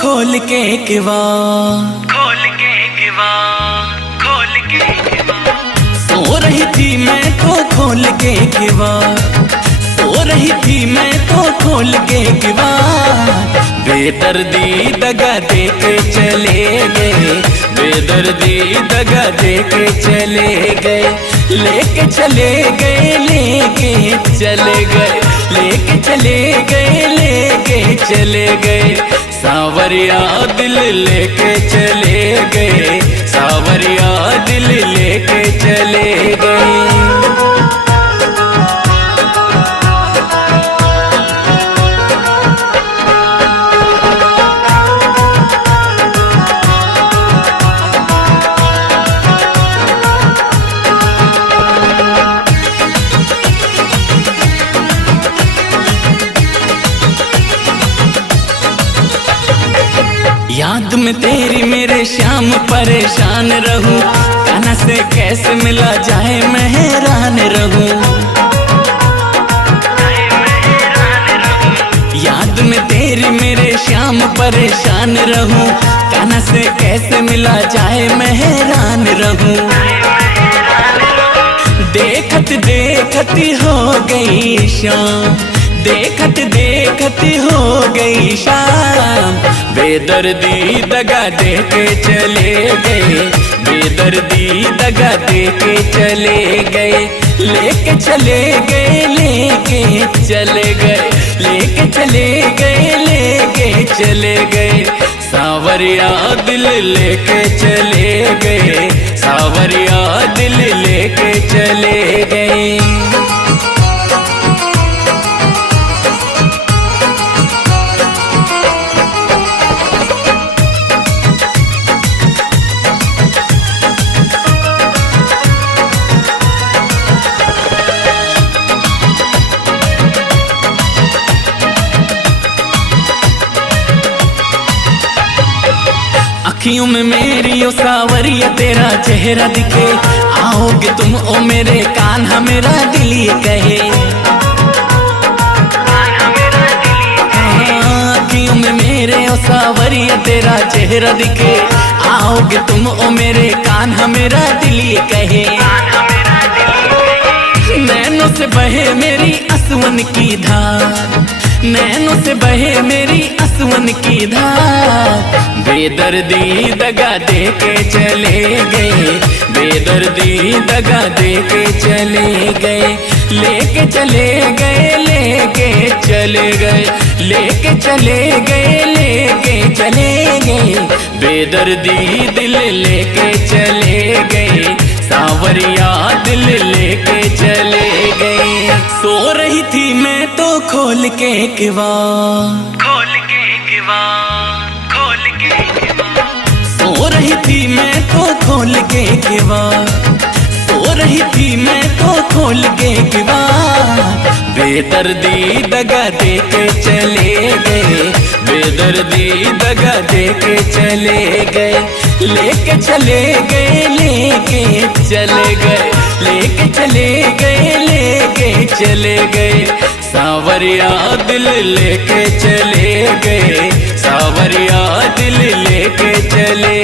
खोल के किवाड़, खोल के किवाड़, खोल के किवाड़। सो रही थी मैं तो खोल के किवाड़, सो रही थी मैं तो खोल के किवाड़। बेदर्दी दगा दे के चले गए, बेदर्दी दगा दे के चले गए, लेके चले गए, लेके चले गए, लेके चले गए, लेके चले गए। सावरिया दिल लेके चले गए, सावरिया दिल लेके चले गए। याद में तेरी मेरे श्याम परेशान रहूं, कान्हा से कैसे मिला जाए मैं हैरान रहूं। याद में तेरी मेरे श्याम परेशान रहूं, कान्हा से कैसे मिला जाए मैं हैरान रहूं। देखत देखत हो गई शाम, देखत देखत हो गई शाम। बेदर्दी दगा दे के चले गए, बेदर्दी दगा दे के चले गए, लेके चले गए, लेके चले गए, लेके चले गए, लेके चले गए। सावरिया दिल लेके चले गए, सावरिया दिल लेके चले गए। अखियों में मेरी ओ सावरिया तेरा चेहरा दिखे, आओगे तुम ओ मेरे कान्हा मेरा दिल ये कहे। अखियों में मेरे ओ सावरिया तेरा चेहरा दिखे, आओगे तुम ओ मेरे कान्हा मेरा दिल ये कहे। नैनों से बहे मेरी असवन की धार, नैनों से बहे मेरी असवन की धार। बेदर्दी दगा दे के चले गए, बेदर्दी दगा दे के चले गए, लेके चले गए, लेके चले गए, लेके चले गए, लेके चले गए। बेदर्दी दिल लेके चले गए, सावरिया दिल लेके चले गए। सो रही थी मैं तो खोल के किवाड़, खोल के किवाड़, खोल के किवाड़। सो रही थी मैं तो खोल के किवाड़, सो रही थी मैं तो खोल के किवाड़। बेदर्दी दगा दे के चले गए, बेदर्दी दगा दे के चले गए, लेके चले गए, लेके चले गए, लेके चले गए, लेके चले गए। सावरिया दिल लेके चले गए, सावरिया दिल लेके चले